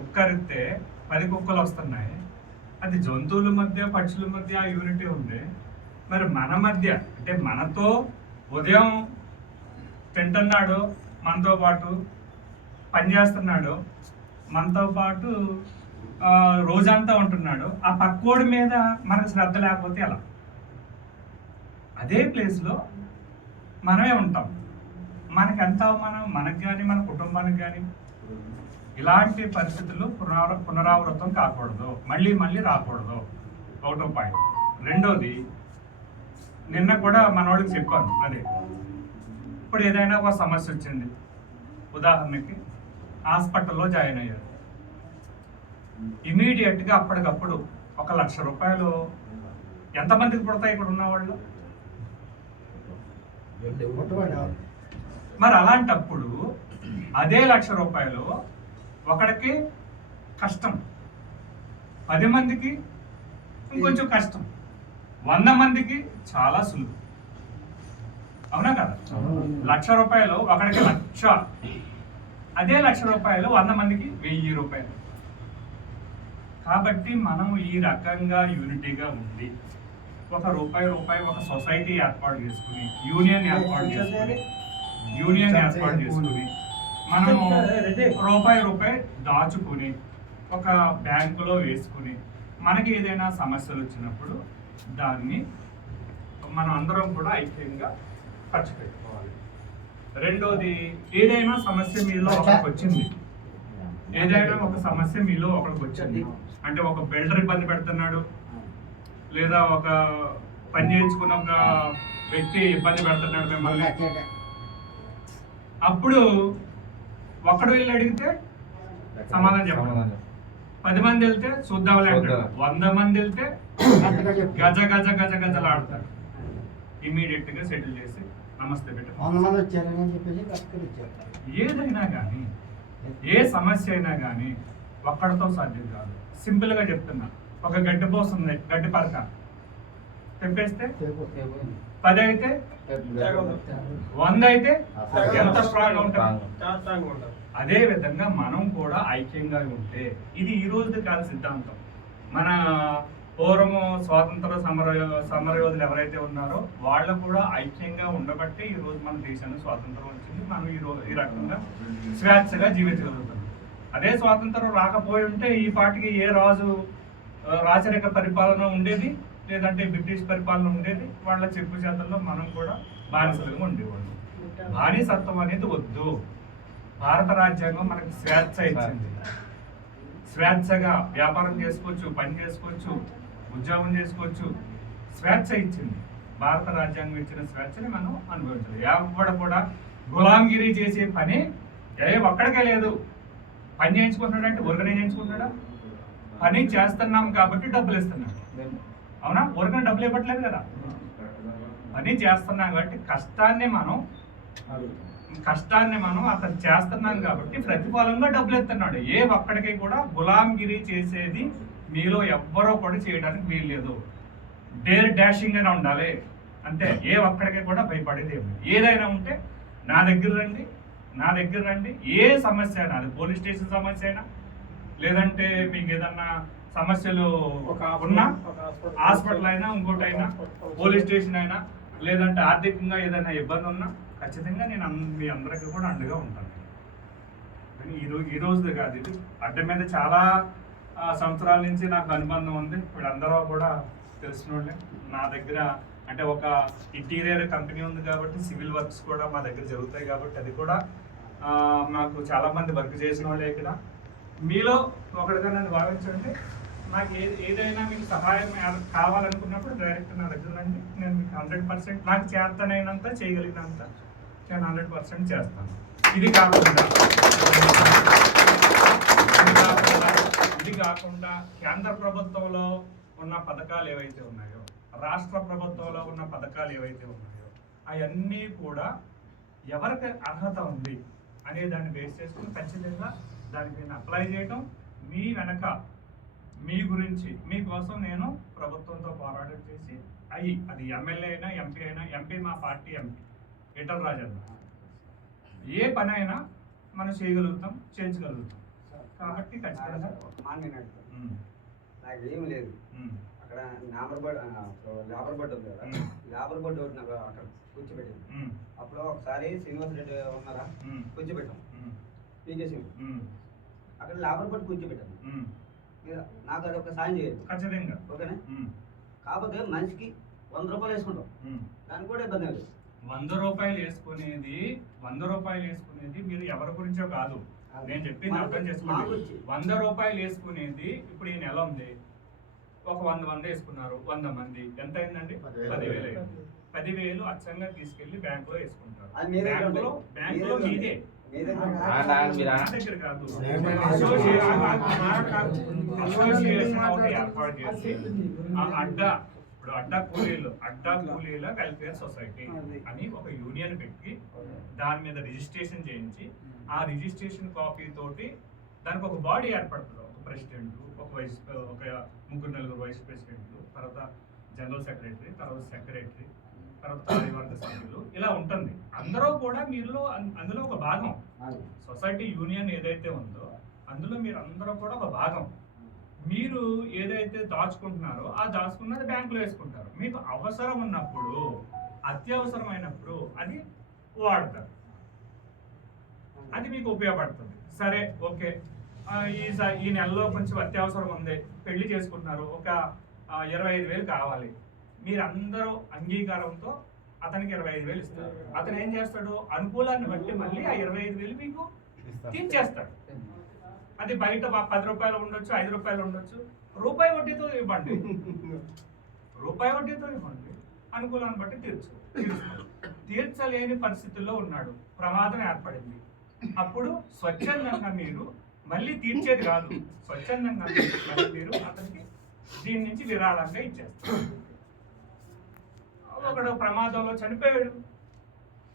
కుక్క అరిస్తే 10 కుక్కలు వస్తున్నాయి. అది జంతువుల మధ్య పక్షుల మధ్య ఆ యూనిటీ ఉంది. మరి మన మధ్య అంటే మనతో ఉదయం తింటున్నాడు, మనతో పాటు పనిచేస్తున్నాడు, మనతో పాటు రోజంతా ఉంటున్నాడు, ఆ పక్కోడి మీద మనకు శ్రద్ధ లేకపోతే ఎలా? అదే ప్లేస్లో మనమే ఉంటాం. మనకి ఎంత అవమానం మనకు కానీ మన కుటుంబానికి కానీ. ఇలాంటి పరిస్థితులు పునరావృతం కాకూడదు, మళ్ళీ మళ్ళీ రాకూడదు. ఒకటో పాయింట్. రెండోది, నిన్న కూడా మనవాళ్ళకి చెప్పాను, అదే ఇప్పుడు ఏదైనా ఒక సమస్య వచ్చింది, ఉదాహరణకి హాస్పిటల్లో జాయిన్ అయ్యారు, ఇమీడియట్గా అప్పటికప్పుడు 1,00,000 రూపాయలు ఎంతమందికి పుడతాయి ఇక్కడ ఉన్న వాళ్ళు? మరి అలాంటప్పుడు అదే 1,00,000 రూపాయలు ఒకడికి కష్టం, 10 మందికి ఇంకొంచెం కష్టం, 100 మందికి చాలా సులువు. అవునా కదా? 1,00,000 రూపాయలు ఒకడికి 1,00,000, అదే 1,00,000 రూపాయలు 100 మందికి 1,000 రూపాయలు. కాబట్టి మనం ఈ రకంగా యూనిటీగా ఉంది, ఒక రూపాయి ఒక సొసైటీ ఏర్పాటు చేసుకుని, యూనియన్ ఏర్పాటు చేసుకుని మనం రూపాయి దాచుకుని ఒక బ్యాంకులో వేసుకుని మనకి ఏదైనా సమస్యలు వచ్చినప్పుడు దాన్ని మనం అందరం కూడా ఐక్యంగా ఖర్చు పెట్టుకోవాలి. రెండోది, ఏదైనా సమస్య మీలో ఒకరికి వచ్చింది, అంటే ఒక బిల్డర్ ఇబ్బంది పెడుతున్నాడు, లేదా ఒక పని చేయించుకున్న ఒక వ్యక్తి ఇబ్బంది పెడుతున్నాడు మిమ్మల్ని, అప్పుడు ఒక్కడు వెళ్ళి అడిగితే సమాధానం చెప్పాలి, 10 మంది వెళ్తే చూద్దాంలే అంటాడు, 100 మంది వెళ్తే గజలాడతాడు. ఇమీడియట్ గా సెటిల్ చేసి నమస్తే పెట్టారు. ఏదైనా కానీ, ఏ సమస్య అయినా కానీ ఒక్కడితో సాధ్యం కాదు. సింపుల్ గా చెప్తున్నా, ఒక గడ్డి పోస్తుంది, గడ్డి పరక తెంపేస్తే 10 అయితే 100 అయితే ఎంత స్ట్రాంగ్ ఉంటుంది. అదే విధంగా మనం కూడా ఐక్యంగా ఉంటే, ఇది ఈ రోజు కాదు సిద్ధాంతం. మన పూర్వము స్వాతంత్ర సమరయోధులు ఎవరైతే ఉన్నారో వాళ్ళు కూడా ఐక్యంగా ఉండబట్టి ఈ రోజు మన దేశానికి స్వాతంత్రం వచ్చింది. మనం ఈ రకంగా స్వేచ్ఛగా జీవించగలుగుతాం. అదే స్వాతంత్రం రాకపోయి ఉంటే ఈ పాటికి ఏ రాజు రాచరిక పరిపాలన ఉండేది, లేదంటే బ్రిటిష్ పరిపాలన ఉండేది. వాళ్ళ చెప్పు చేతల్లో మనం కూడా బానిసలుగా ఉండేవాళ్ళం. బానిసత్వం అనేది వద్దు. భారత రాజ్యాంగం మనకి స్వేచ్ఛ ఇచ్చింది. స్వేచ్ఛగా వ్యాపారం చేసుకోవచ్చు, పని చేసుకోవచ్చు, ఉద్యోగం చేసుకోవచ్చు, స్వేచ్ఛ ఇచ్చింది. భారత రాజ్యాంగం ఇచ్చిన స్వేచ్ఛని మనం అనుభవించాలి. ఎవడ కూడా గులాంగిరి చేసే పని ఒక్కడికే లేదు. పని చేయించుకుంటున్నాడంటే ఊరికనే చేయించుకుంటున్నాడా? పని చేస్తున్నాం కాబట్టి డబ్బులు ఇస్తున్నాడు. అవునా? ఊరికనే డబ్బులు ఇవ్వట్లేదు కదా. పని చేస్తున్నాం కాబట్టి కష్టాన్ని మనం అతను చేస్తున్నాం కాబట్టి ప్రతిఫలంగా డబ్బులు ఇస్తున్నాడు. ఏ ఒక్కడికి కూడా గులాంగిరి చేసేది మీలో ఎవ్వరో కూడా చేయడానికి వీల్లేదు. డేర్ డాషింగ్ అయినా ఉండాలి అంతే. ఏ ఒక్కడికి కూడా భయపడేది ఏమి. ఏదైనా ఉంటే నా దగ్గర రండి. ఏ సమస్య అయినా, అది పోలీస్ స్టేషన్ సమస్య అయినా, లేదంటే మీకు ఏదన్నా సమస్యలు ఉన్నా, హాస్పిటల్ అయినా, ఇంకోటైనా, పోలీస్ స్టేషన్ అయినా, లేదంటే ఆర్థికంగా ఏదైనా ఇబ్బంది ఉన్నా ఖచ్చితంగా నేను మీ అందరికీ కూడా అండగా ఉంటాను. ఈ రోజు కాదు, ఇది అడ్డ మీద చాలా సంవత్సరాల నుంచి నాకు అనుబంధం ఉంది. వీళ్ళందరూ కూడా తెలిసిన వాళ్ళే. నా దగ్గర అంటే ఒక ఇంటీరియర్ కంపెనీ ఉంది కాబట్టి సివిల్ వర్క్స్ కూడా మా దగ్గర జరుగుతాయి కాబట్టి అది కూడా మాకు చాలా మంది వర్క్ చేసిన వాళ్ళే. ఇక్కడ మీలో ఒకటిగా నన్ను భావించండి. నాకు ఏదైనా మీకు సహాయం కావాలనుకున్నప్పుడు డైరెక్ట్ నా దగ్గర రండి. నేను మీకు 100% నాకు చేతనైనంత చేయగలిగినంత నేను 100% చేస్తాను. ఇది కాకుండా కేంద్ర ప్రభుత్వంలో ఉన్న పథకాలు ఏవైతే ఉన్నాయో, రాష్ట్ర ప్రభుత్వంలో ఉన్న పథకాలు ఏవైతే ఉన్నాయో, అవన్నీ కూడా ఎవరికి అర్హత ఉంది అనే దాన్ని బేస్ చేసుకుని ఖచ్చితంగా దానికి అప్లై చేయటం, మీ వెనక మీ గురించి మీకోసం నేను ప్రభుత్వంతో పోరాటం చేసి అది ఎమ్మెల్యే అయినా ఎంపీ అయినా, ఎంపీ మా పార్టీ ఎంపీ ఈటల రాజేంద్ర, ఏ పని అయినా మనం చేయగలుగుతాం, చేయించగలుగుతాం. కాబట్టి ఖచ్చితంగా నాకు ఏమి లేదు అక్కడ లేబర్ బోర్డు ఉంది కదా, లేబర్ బోర్డు ఒకటి నాకు అక్కడ కూర్చోబెట్టింది. అప్పుడు ఒకసారి శ్రీనివాస్ రెడ్డి ఉన్నారా, కూర్చోబెట్టాం పీకేసి అక్కడ లేబర్ బోర్డు కూర్చోబెట్టాను. నాకు అది ఒక సాయం చేయొచ్చు ఖచ్చితంగా, ఓకేనా? కాకపోతే మనిషికి 100 రూపాయలు వేసుకుంటాం, దానికి కూడా ఇబ్బంది లేదు. 100 రూపాయలు వేసుకునేది మీరు ఎవరి గురించో కాదు, నేను చెప్పింది అర్థం చేసుకోండి. 100 రూపాయలు వేసుకునేది ఇప్పుడు ఈ నెల ఉంది, ఒక 100 మంది వేసుకున్నారు, 100 మంది ఎంత అయిందండి? 10,000 అయింది. 10,000 అచ్చంగా తీసుకెళ్లి బ్యాంకులో వేసుకుంటారు. బ్యాంకులో మీదే, దగ్గర కాదు. అసోసియేషన్ ఏర్పాటు చేసి అడ్డా కూలీల వెల్ఫేర్ సొసైటీ అని ఒక యూనియన్ పెట్టి దాని మీద రిజిస్ట్రేషన్ చేయించి ఆ రిజిస్ట్రేషన్ కాపీ తోటి దానికి ఒక బాడీ ఏర్పడుతుంది. ఒక ప్రెసిడెంట్, ఒక 3-4 వైస్ ప్రెసిడెంట్లు, తర్వాత జనరల్ సెక్రటరీ, తర్వాత సెక్రటరీ, తర్వాత కార్యవర్గ సభ్యులు, ఇలా ఉంటుంది. అందరూ కూడా మీరులో అందులో ఒక భాగం. సొసైటీ యూనియన్ ఏదైతే ఉందో అందులో మీరు అందరూ కూడా ఒక భాగం. మీరు ఏదైతే దాచుకుంటున్నారో ఆ దాచుకున్నది బ్యాంకులో వేసుకుంటారు. మీకు అవసరం ఉన్నప్పుడు, అత్యవసరమైనప్పుడు అది వాడతారు, అది మీకు ఉపయోగపడుతుంది. సరే, ఓకే, ఈ నెలలో కొంచెం అత్యవసరం ఉంది, పెళ్లి చేసుకుంటున్నారు, ఒక 25,000 కావాలి. మీరందరూ అంగీకారంతో అతనికి 25,000 ఇస్తారు. అతను ఏం చేస్తాడు, అనుకూలాన్ని బట్టి మళ్ళీ ఆ 25,000 మీకు తీర్చేస్తాడు. అది బయట 10 రూపాయలు ఉండొచ్చు, 5 రూపాయలు ఉండొచ్చు, రూపాయి వడ్డీతో ఇవ్వండి, అనుకూలాన్ని బట్టి తీర్చలేని పరిస్థితుల్లో ఉన్నాడు, ప్రమాదం ఏర్పడింది. అప్పుడు స్వచ్ఛందంగా మీరు మళ్ళీ తీర్చేది కాదు, స్వచ్ఛందంగా మీరు అతనికి దీని నుంచి విరాళంగా ఇచ్చేస్తారు. ఒకడు ప్రమాదంలో చనిపోయాడు,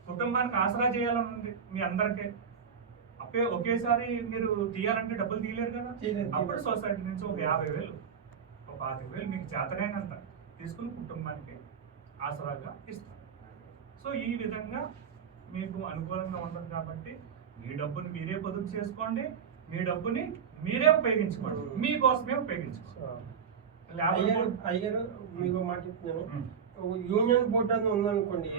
కుటుంబానికి ఆసరా చేయాలని ఉంది మీ అందరికీ. ఒకేసారి మీరు తీయాలంటే డబ్బులు తీయలేరు కదా, అప్పుడు సొసైటీ నుంచి ఒక 50,000, ఒక 25,000 మీకు చేతనైనంత తీసుకుని కుటుంబానికి ఆసరాగా ఇస్తారు. సో ఈ విధంగా మీకు అనుకూలంగా ఉంటుంది కాబట్టి మీ డబ్బుని మీరే పొదుపు చేసుకోండి, మీ డబ్బుని మీరే ఉపయోగించుకోండి, మీకోసమే ఉపయోగించుకోండి. అయ్యారు మీకు మాట చెప్తున్నాను, యూనియన్ బోర్డు అని ఉందనుకోండి,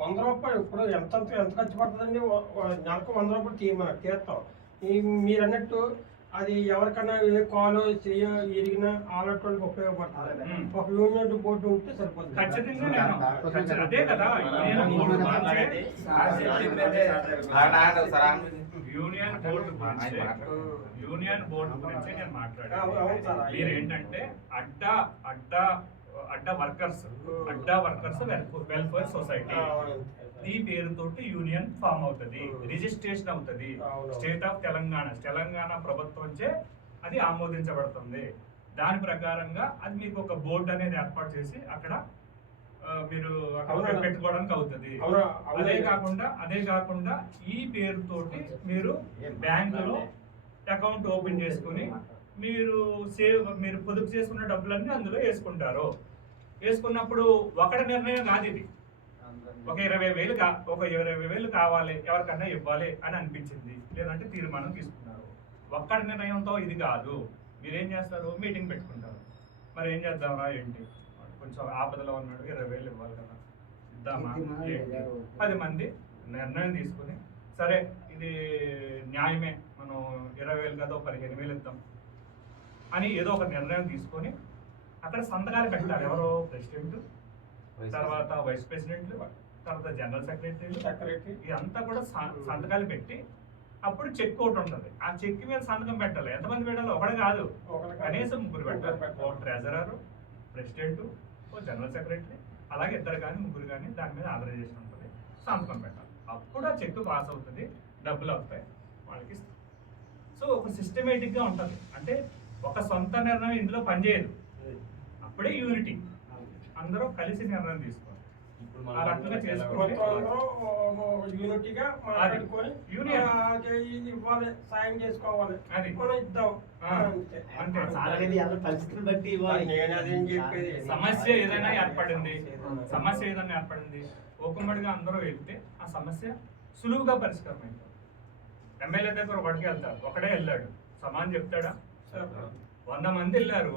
100 రూపాయలు ఇప్పుడు ఎంత ఖర్చు పడుతుందండి, నెలకు 100 రూపాయలు తీస్తాం. మీరు అన్నట్టు అది ఎవరికైనా ఏ కాలు చెయ్య ఎరిగినా ఆలటోళ్ళకి ఉపయోగపడుతుంది. ఒక యూనియన్ బోర్డు ఉంటే సరిపోతుంది. యూనియన్ బోర్డు గురించి నేను మాట్లాడాను. మీరు ఏంటంటే అడ్డా వర్కర్స్ వెల్ఫేర్ సొసైటీ ఈ పేరుతోటి యూనియన్ ఫామ్ అవుతుంది, రిజిస్ట్రేషన్ అవుతుంది. స్టేట్ ఆఫ్ తెలంగాణ ప్రభుత్వంచే అది ఆమోదించబడుతుంది. దాని ప్రకారంగా అది మీకు ఒక బోర్డు అనేది ఏర్పాటు చేసి అక్కడ మీరు పెట్టుకోవడానికి అవుతుంది. అదే కాకుండా ఈ పేరుతోటి మీరు బ్యాంకులో అకౌంట్ ఓపెన్ చేసుకుని మీరు పొదుపు చేసుకున్న డబ్బులన్నీ అందులో వేసుకుంటారు. వేసుకున్నప్పుడు ఒకటి నిర్ణయం కాదు ఇది, ఒక 20,000 కావాలి, ఎవరికన్నా ఇవ్వాలి అని అనిపించింది, లేదంటే తీర్మానం తీసుకున్నారు. ఒక్కడి నిర్ణయంతో ఇది కాదు. మీరేం చేస్తారు, మీటింగ్ పెట్టుకుంటారు. మరి ఏం చేద్దామరా, ఏంటి కొంచెం ఆపదలో ఉన్నాడు, 20,000 ఇవ్వాలి కదా, ఇద్దామా? 10 మంది నిర్ణయం తీసుకుని, సరే ఇది న్యాయమే, మనం 20,000 కదా 15,000 ఇద్దాం అని ఏదో ఒక నిర్ణయం తీసుకొని అక్కడ సంతకాలు పెట్టాలి. ఎవరో ప్రెసిడెంట్, తర్వాత వైస్ ప్రెసిడెంట్, తర్వాత జనరల్ సెక్రటరీ, ఇదంతా కూడా సంతకాలు పెట్టి అప్పుడు చెక్ ఒకటి ఉంటుంది. ఆ చెక్ మీద సంతకం పెట్టాలి. ఎంతమంది పెట్టాలి, ఒకటి కాదు, కనీసం 3 పెట్టాలి. ఒక ట్రెజరర్, ప్రెసిడెంట్, ఓ జనరల్ సెక్రటరీ, అలాగే 2 కానీ 3 కానీ దాని మీద ఆథరైజేషన్ ఉంటుంది, సంతకం పెట్టాలి. అప్పుడు ఆ చెక్ పాస్ అవుతుంది, డబ్బులు అవుతాయి, వాళ్ళకి ఇస్తారు. సో ఒక సిస్టమేటిక్గా ఉంటుంది. అంటే ఒక సొంత నిర్ణయం ఇందులో పనిచేయదు. అప్పుడే యూనిటీ, అందరూ కలిసి నిర్ణయం తీసుకోవాలి. ఆ రకంగా చేసుకోవాలి. సాయం చేసుకోవాలి, అది సమస్య ఏదైనా ఏర్పడింది ఒక్కమ్మడిగా అందరూ వెళ్తే ఆ సమస్య సులువుగా పరిష్కారం అవుతుంది. ఎమ్మెల్యే దగ్గర ఒకటికి వెళ్తారు, ఒకడే వెళ్ళాడు, సమానం చెప్తాడా? చెప్తారు. 100 మంది వెళ్ళారు,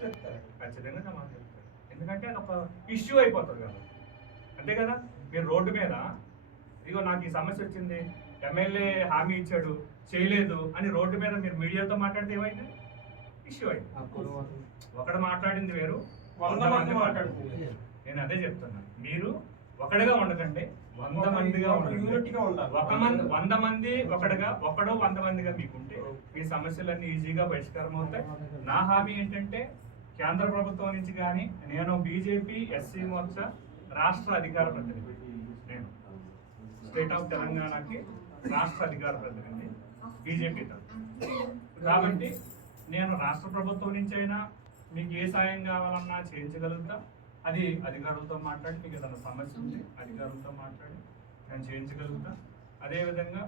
చెప్తారు. ఖచ్చితంగా సమానం చెప్తాడు. ఎందుకంటే అది ఒక ఇష్యూ అయిపోతుంది కదా, అంతే కదా. మీరు రోడ్డు మీద ఇదిగో నాకు ఈ సమస్య వచ్చింది, ఎమ్మెల్యే హామీ ఇచ్చాడు చేయలేదు అని రోడ్డు మీద మీరు మీడియాతో మాట్లాడితే ఏమైంది? ఇష్యూ అయింది. ఒకడు మాట్లాడింది వేరు, 100 మంది మాట్లాడుతుంది. నేను అదే చెప్తున్నాను, మీరు ఒకటిగా ఉండకండి, 100 మందిగా ఉండండి. యూనిట్గా ఉండాలి. 100 మంది ఒకటిగా, ఒకడో 100 మందిగా మీకుంటే మీ సమస్యలన్నీ ఈజీగా పరిష్కారం అవుతాయి. నా హామీ ఏంటంటే కేంద్ర ప్రభుత్వం నుంచి కానీ, నేను బీజేపీ ఎస్సీ మోర్చా రాష్ట్ర అధికార ప్రతినిధి, నేను స్టేట్ ఆఫ్ తెలంగాణకి రాష్ట్ర అధికార ప్రతినిధి బీజేపీ కాబట్టి నేను రాష్ట్ర ప్రభుత్వం నుంచి అయినా మీకు ఏ సాయం కావాలన్నా చేయించగలుగుతా. అది అధికారులతో మాట్లాడి, మీకు ఏదైనా సమస్య ఉంది అధికారులతో మాట్లాడి నేను చేయించగలుగుతా. అదేవిధంగా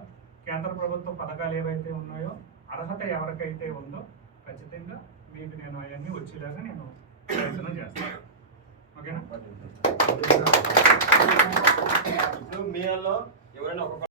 కేంద్ర ప్రభుత్వ పథకాలు ఏవైతే ఉన్నాయో అర్హత ఎవరికైతే ఉందో ఖచ్చితంగా మీకు నేను అవన్నీ వచ్చేలాగా నేను ప్రయత్నం చేస్తాను. ఓకేనా? ఇప్పుడు మీలో ఎవరైనా ఒక